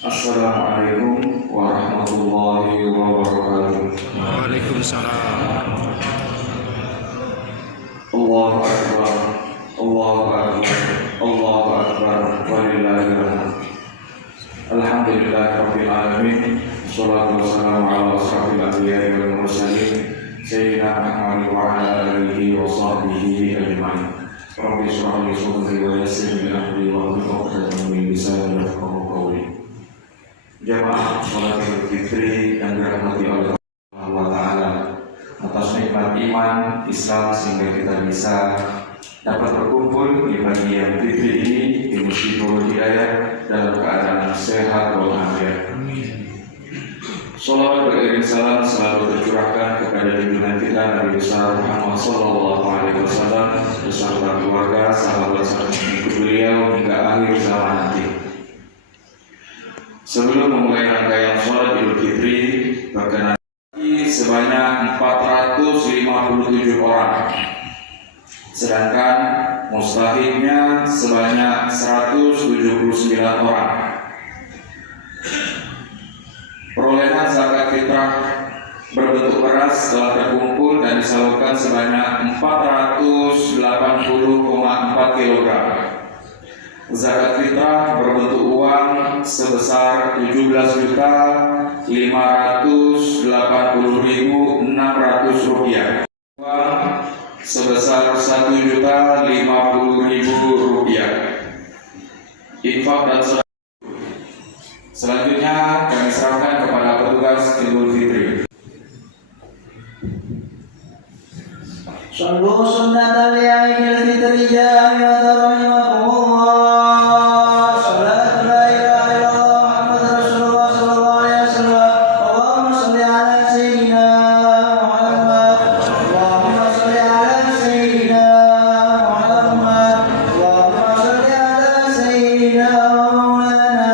Assalamualaikum warahmatullahi wabarakatuh. Waalaikumsalam. Allahu Akbar, Allahu Akbar, Allahu Akbar, walillahil hamd. Alhamdulillahirabbil alamin. Wassalatu wassalamu ala asyrafil anbiya'i wal mursalin sayyidina Muhammad wa ala alihi wa sahbihi ajma'in. Rabbi shrah li sadri wa yassir li amri wa hlul 'uqdatam min lisani yafqahu qawli. Jamaah salat Idul Fitri yang dirahmati oleh Allah Ta'ala, atas nikmat iman Islam sehingga kita bisa dapat berkumpul di pagi yang fitri ini di Masjid Nurul Hidayah dalam keadaan sehat walafiat. Salawat beriring salam selalu tercurahkan kepada junjungan kita Nabi besar Muhammad sallallahu alaihi wasallam beserta keluarga, sahabat serta pengikut beliau hingga akhir zaman nanti. Sebelum memulai rangkaian sholat Idul Fitri, berkenan sebanyak 457 orang, sedangkan mustahiknya sebanyak 179 orang. Perolehan zakat fitrah berbentuk beras telah terkumpul dan disalurkan sebanyak 480,4 kg. Zakat fitrah berbentuk uang sebesar 17.580.600 rupiah. Uang sebesar 1.050.000 rupiah. Infak dan sedekah. Selanjutnya kami serahkan kepada petugas Idul Fitri. Sallu sunnatan li'aidil fitri jami'atan rahimakumullah. Salatu la ilaha illallah Muhammad Rasulullah sallallahu alaihi wasallam. Allahumma salli ala sayyidina Muhammad. Allahumma salli ala sayyidina Muhammad. Allahumma salli ala sayyidina Maulana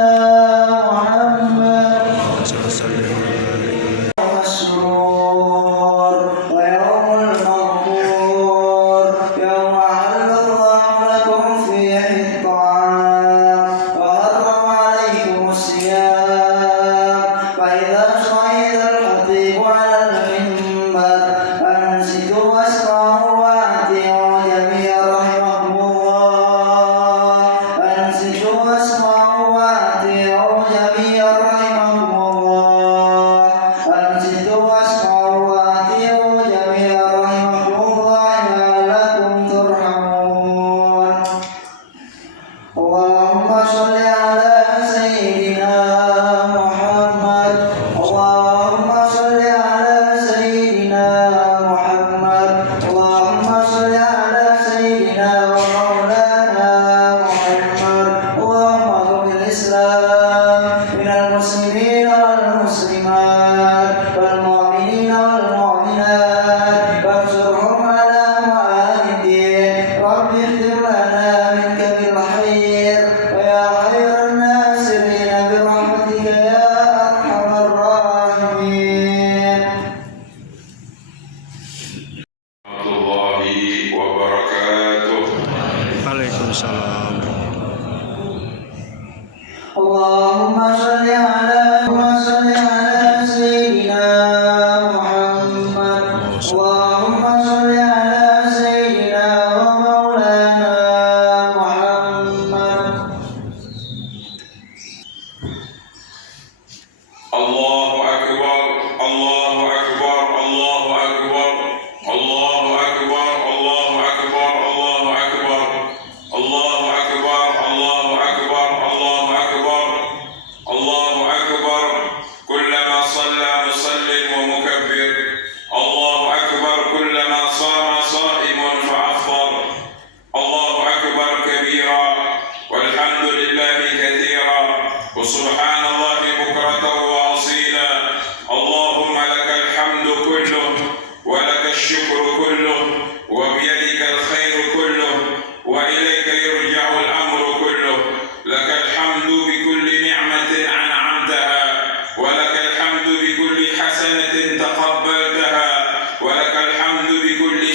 Muhammad. Masrur wa yaumul maghfur yauma halallahu lakum fihi at-ta'am wa harrama alaykum as-siyam fa idza shahida al-khatib 'ala al-minbar ansitu wasma'u wa ati'u jami'an rahimakumullah. Ansitu wasma'u wa ati'u jami'an rahimakumullah. Ansitu wasma'u wa ati'u jami'an rahimakumullah la'allakum turhamun. Allahumma sholli ala sayyidina Muhammad. Allahumma sholli ala sayyidina Muhammad. Allahumma sholli ala sayyidina wa maulana Muhammad. Allahumma qbil Islam minal muslimin wal muslimat wal mu'minina wal mu'minat wansurhum ala mu'ahidin. Rabbi ighfir lana minka bil khair wa ya khairan nasirin bi rahmatika ya arhamar rahimin. Warahmatullahi wabarakatuh. Waalaikumsalam. Allahumma sholli ala sayyidina Muhammad. Allahumma sholli ala sayyidina wa maulana Muhammad. Allahu Akbar, Allahu Akbar, Allahu Akbar, Allahu Akbar, Allahu Akbar, Allahu Akbar, Allahu Akbar, Allahu Akbar, Allahu Akbar, Allahu Akbar. Kullama shalla musallin wa mukabbir. Allahu Akbar kullama sama sa'imun fa'afṭar. Allahu Akbar kabira walhamdulillahi katsira wa subhanallahi bukratan wa asila. Allahumma lakal hamdu kulluh wa lakal syukru kulluh wa biyadika al-khairu kulluh wa ilayka yurja'u al-amru kulluh. Lakal hamdu bi kulli ni'matin an'amtaha wa lakal hamdu bi kulli hasanatin taqabbaltaha wa lakal hamdu bi kulli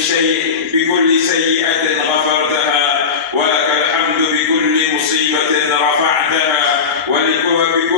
sayyi'atin ghafartaha wa lakal hamdu bi kulli musibatin rafa'taha wa bi kulli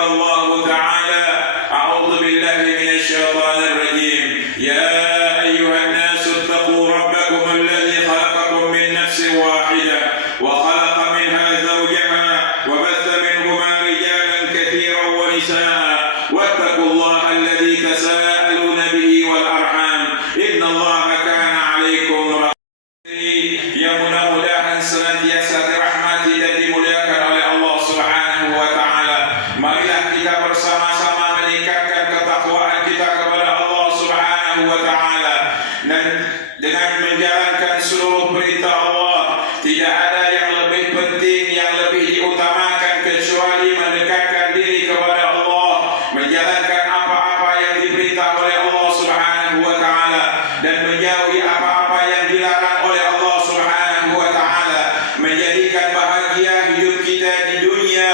قال الله تعالى: أعوذ بالله من الشيطان الرجيم. يا أيها الناس اتقوا ربكم الذي خلقكم من نفس واحدة وخلق منها زوجها وبث منهما رجالا كثيرا ونساء واتقوا الله الذي تساءلون به والأرحام إن الله كان عليكم رقيبا. Yang mudah-mudahan senantiasa dirahmati dan dimuliakan oleh Allah Subhanahu wa taala. Marilah kita bersama-sama meningkatkan ketakwaan kita kepada Allah Subhanahu wa taala dan dengan menjalankan seluruh perintah Allah. Tidak ada yang lebih penting, yang lebih diutamakan kecuali mendekatkan diri kepada Allah, menjalankan apa-apa yang diperintah oleh Allah Subhanahu wa taala dan menjauhi apa-apa yang dilarang oleh Allah Subhanahu wa taala, menjadikan bahagia hidup kita di dunia,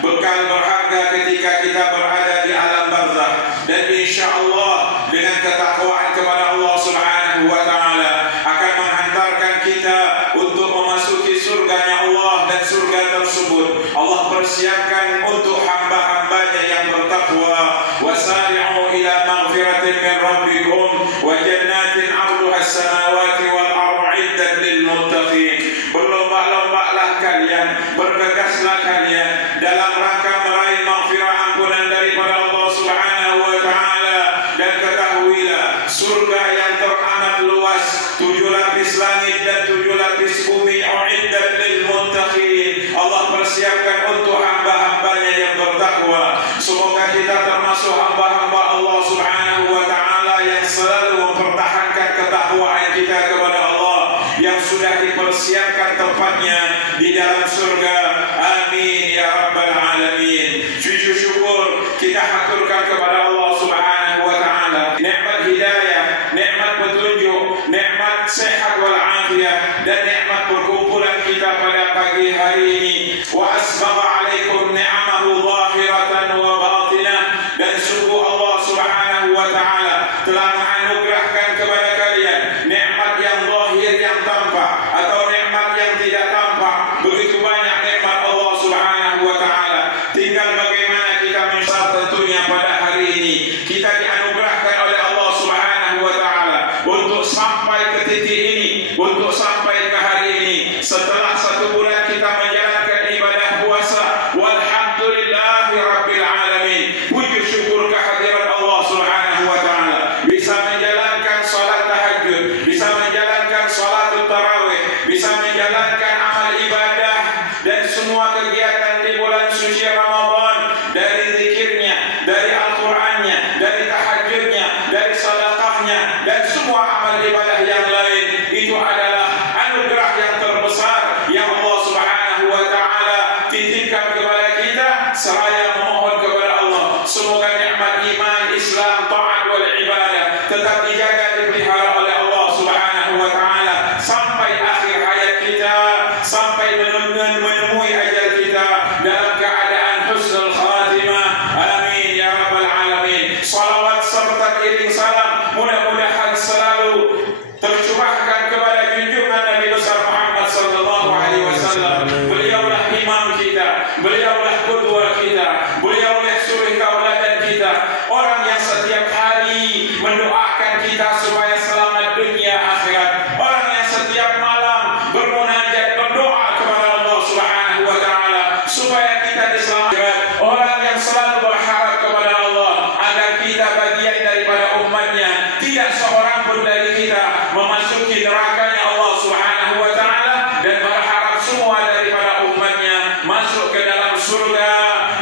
bekal berharga ketika kita berada di alam barzakh, dan insyaallah dengan ketakwaan kepada Allah Subhanahu wa taala akan menghantarkan kita untuk memasuki surganya Allah, dan surga tersebut Allah persiapkan untuk hamba-hambanya yang bertakwa. Wasari'u ila maghfiratin min rabbikum wa jannatin 'arduha as-samawati wal ardu 'iddat lil muttaqin. Berlomba-lombalah kalian, bergegaslah kalian dalam rangka meraih maghfirah ampunan daripada Allah Subhanahu wa taala, dan ketahuilah surga yang teramat luas, 7 lapis langit dan 7 lapis bumi, uiddat lil muttaqin. Allah persiapkan untuk hamba-hambanya yang bertakwa. Semoga kita termasuk hamba-hamba Allah Subhanahu wa taala yang selalu mempertahankan ketakwaan kita kepada Allah yang sudah dipersiapkan tempatnya di dalam surga. Amin ya rabbal alamin. Sujud syukur kita haturkan kepada Allah Subhanahu wa taala nikmat hidayah, nikmat petunjuk, nikmat sehat wal afiyah, dan nikmat perkumpulan kita pada pagi hari ini. Wa asbagha alaikum ni'amahu zahiratan wa batinah, dan sungguh Allah Subhanahu wa taala telah menganugerahkan kepada kalian nikmat yang zahir, yang tampak, atau nikmat yang tidak tampak. Begitu banyak nikmat Allah Subhanahu wa taala. Tinggal bagaimana kita menyesal. Tentunya pada hari ini kita dianugerahkan oleh Allah Subhanahu wa taala untuk sampai ke titik ini, untuk sampai ke hari ini. Setelah 1 bulan kita menjalankan ibadah puasa, walhamdulillahi rabbil alamin. Puji syukur kehadiran Allah Subhanahu wa taala. Bisa menjalankan salat tahajud, bisa menjalankan salat tarawih, bisa menjalankan amal ibadah dan semua kegiatan di bulan suci Ramadan, dari zikirnya, dari Al-Qur'annya, dari tahajudnya, dari sedekahnya, dan semua amal ibadah yang lain. Itu adalah anugerah yang terbesar yang Allah Subhanahu wa taala titipkan kepada kita, seraya memohon kepada Allah semoga nikmat iman, Islam, taat wal ibadah tetap dijaga, dipelihara oleh Allah Subhanahu wa taala sampai akhir hayat kita, sampai menemui ajal kita dalam keadaan husnul khatimah. Amin ya rabbal alamin. Salawat serta iring salam mudah-mudahan selalu tercurahkan kepada junjungan Nabi besar Muhammad sallallahu alaihi wasallam. Beliaulah imam kita, beliaulah qudwah kita, beliaulah suri tauladan kita, orang yang setiap hari mendoakan kita supaya selamat dunia akhirat, orang yang setiap malam bermunajat, berdoa kepada Allah Subhanahu wa taala supaya kita diselamatkan, orang yang selalu berharap kepada Allah agar kita bagian daripada umatnya, tidak seorang pun dari kita memasuki nerakanya Allah Subhanahu wa taala, dan berharap semua daripada umatnya masuk ke dalam surga.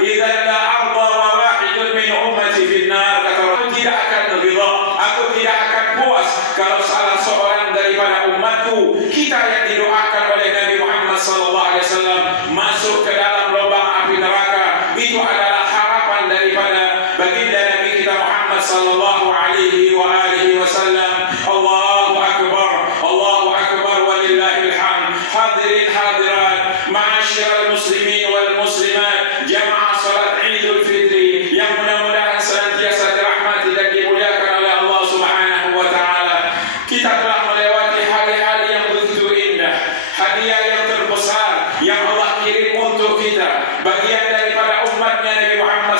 Idzan la arda wa wahidun min ummati finnar, kata Rasul, tidak akan ridha, aku tidak akan puas kalau salah seorang daripada umatku, kita yang didoakan oleh Nabi Muhammad sallallahu alaihi wasallam, masuk ke dalam lubang api neraka. Itu adalah harapan daripada baginda Nabi kita Muhammad sallallahu alaihi wa alihi wasallam. Allahu akbar, Allahu akbar walillahil hamd. Hadirin hadirat, ma'asyiral muslimin wal muslimat, jamaah salat Idul Fitri yang mudah-mudahan senantiasa dirahmati dan dimuliakan oleh Allah Subhanahu wa taala. Kita telah melewati hari-hari yang begitu indah, hadiah yang terbesar yang Allah kirim untuk kita, bagian daripada umatnya Nabi Muhammad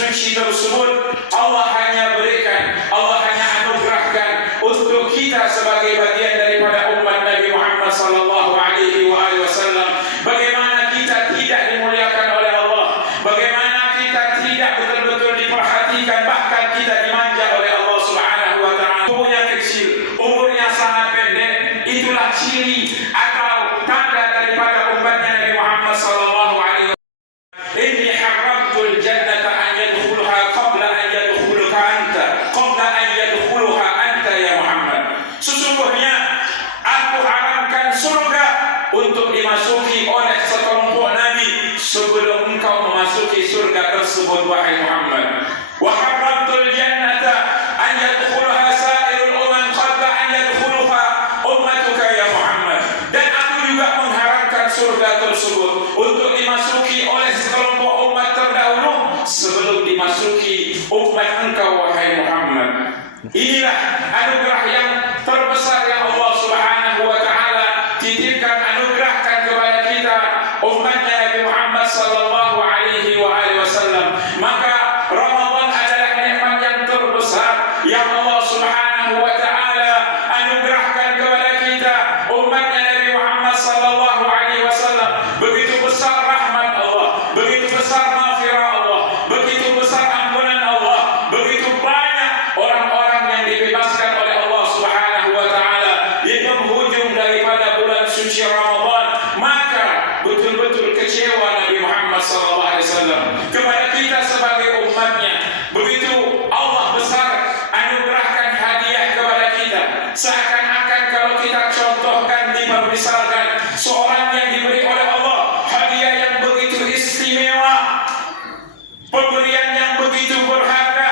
suci tersebut Allah hanya berikan, Allah hanya anugerahkan untuk kita sebagai bagian daripada umat Nabi Muhammad sallallahu alaihi wasallam. Bagaimana kita tidak dimuliakan oleh Allah, bagaimana kita tidak betul-betul diperhatikan, bahkan kita dimanja oleh Allah Subhanahu wa taala. Umurnya kecil, umurnya sangat pendek, itulah ciri atau tanda daripada umatnya Nabi Muhammad sallallahu alaihi wasallam. Inni haramtul jannata an yadkhulaha qabla an yadkhuluka anta, qabla an yadkhuluha anta ya Muhammad. Sesungguhnya aku haramkan surga untuk dimasuki oleh sekelompok nabi sebelum engkau memasuki surga tersebut wahai Muhammad. Wa haramtul jannata an yadkhulaha sa'irul umam qabla an yadkhuluha ummatuka ya Muhammad. Dan aku juga mengharamkan surga tersebut untuk dimasuki oleh sekelompok umat terdahulu sebelum dimasuki umat engkau wahai Muhammad. Inilah anugerah yang terbesar yang Allah Subhanahu wa taala titipkan, anugerahkan kepada kita umatnya Nabi Muhammad sallallahu alaihi wasallam. Maka Ramadan adalah nikmat yang terbesar yang Allah Subhanahu wa taala anugerahkan kepada kita umatnya Nabi Muhammad sallallahu alaihi wasallam. Begitu besar rahmat Allah, begitu besar maghfirah Allah, begitu besar ampunan Allah, begitu banyak orang-orang yang dibebaskan oleh Allah Subhanahu wa taala di penghujung daripada bulan suci Ramadan. Maka betul-betul kecewa Nabi Muhammad sallallahu alaihi wasallam kepada kita sebagai umatnya. Begitu Allah besar anugerahkan hadiah kepada kita, seakan-akan kalau kita contohkan, dipermisalkan seorang yang diberi oleh Allah hadiah yang begitu istimewa, pemberian yang begitu berharga,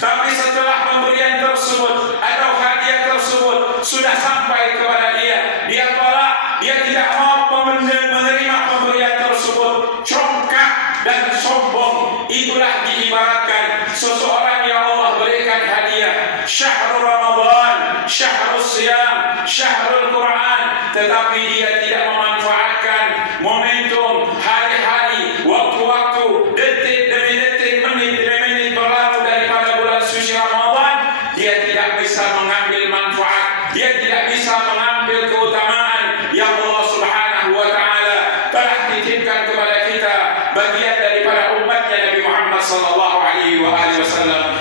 tapi setelah pemberian tersebut atau hadiah tersebut sudah sampai kepada dia, dia tolak, dia tidak mau menerima pemberian tersebut, congkak dan sombong. Itulah diibaratkan seseorang yang Allah berikan hadiah syahrul Ramadan, syahrul siyam, syahrul Quran, tetapi dia tidak memanfaatkan momentum hari-hari, waktu-waktu, detik demi detik, menit demi menit berlalu daripada bulan suci Ramadan. Dia tidak bisa mengambil manfaat, dia tidak bisa mengambil keutamaan yang Allah Subhanahu wa taala telah titipkan kepada kita bagian daripada umatnya Nabi Muhammad sallallahu alaihi wasallam.